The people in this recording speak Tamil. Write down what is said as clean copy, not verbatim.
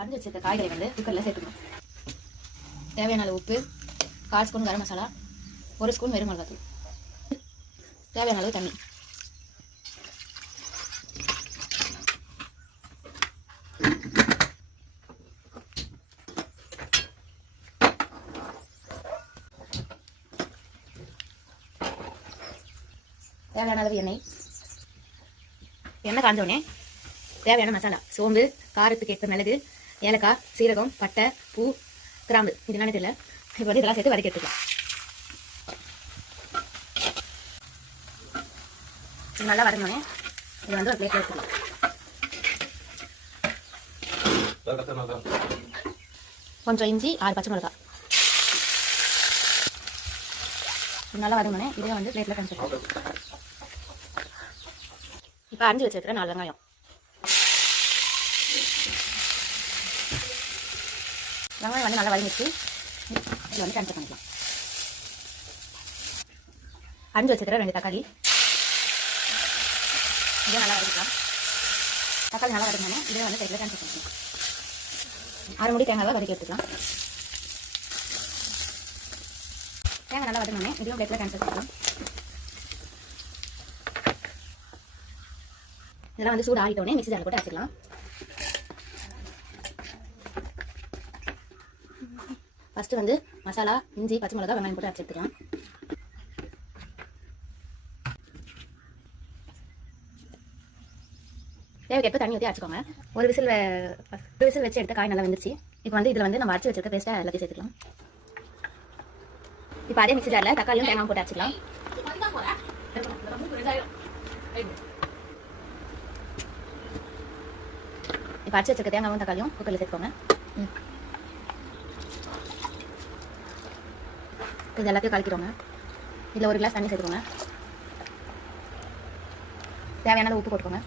அரிஞ்சு வச்சிருக்க காய்கறி வந்து குக்கரில் சேர்த்துக்கணும். தேவையான அளவு உப்பு, 1/4 ஸ்பூன் கரம் மசாலா, 1 ஸ்பூன் வெறும் மிளகாத்தூள், தேவையான அளவு தண்ணி. தேவையான அளவு எண்ணெய். எண்ணெய் காஞ்சோடனே தேவையான மசாலா, சோம்பு, காரத்துக்கு ஏற்ற மிளகு, ஏலக்காய், சீரகம், பட்டை, பூ, கிராம்பு, இது நானே தெரியல. இப்போ வந்து இதெல்லாம் சேர்த்து வதக்கி எடுத்துக்கலாம். இது நல்லா வதங்கினோடனே இது வந்து ஒரு பிளேட்டில் எடுத்துக்கலாம். கொஞ்சம் இஞ்சி, 6 பச்சை மிளகாய். இது நல்லா வதங்கினோடனே இதே வந்து பிளேட்டில் கழிச்சிடலாம். இப்போ அரிஞ்சு வச்சிருக்கிற 4 வெங்காயம். வெங்காயம் வந்து நல்லா வதங்கிச்சு. இது வந்து ட்ரான்ஸ்ஃபர் பண்ணிக்கலாம். அரிஞ்சு வச்சிருக்கிற 2 தக்காளி. இதே நல்லா வதக்கிக்கலாம். தக்காளி நல்லா வதங்கினோடனே இதே வந்து பிளேட்டில் ட்ரான்ஸ்ஃபர் பண்ணிக்கலாம். 6 மூடி தேங்காவை வதக்கி எடுத்துக்கலாம். தேங்காய் நல்லா வதங்கினோடனே இதையும் பிளேட்டில் ட்ரான்ஸ்ஃபர் பண்ணிக்கலாம். இதெல்லாம் வந்து சூடு ஆகிட்டோடனே மிக்ஸி ஜாரில் போட்டு அரைச்சிக்கலாம். ஃபஸ்ட்டு வந்து மசாலா, இஞ்சி, பச்சை மிளகா, வெங்காயம் போட்டு அரைச்சி எடுத்துக்கலாம். தேவைக்கேற்ப தண்ணி ஊற்றி அரைச்சிக்கோங்க. ஒரு விசில் வச்சு எடுத்த காய் நல்லா வெந்துருச்சு. இப்போ வந்து இதில் வந்து நம்ம அரைச்சி வச்சிருக்க பேஸ்ட்டை எல்லாத்தையும் சேர்த்துக்கலாம். இப்போ அதே மிக்ஸி ஜாரில் தக்காளியும் தேங்காயும் போட்டு அரைச்சிக்கலாம். இப்போ அரைச்சி வச்சிருக்க தேங்காயும் தக்காளியும் குக்கரில் சேர்த்துக்கோங்க. இது எல்லாத்தையும் கலக்கிடுவோங்க. இதில் 1 கிளாஸ் தண்ணி சேர்த்துக்கோங்க. தேவையான உப்பு போட்டுக்கோங்க.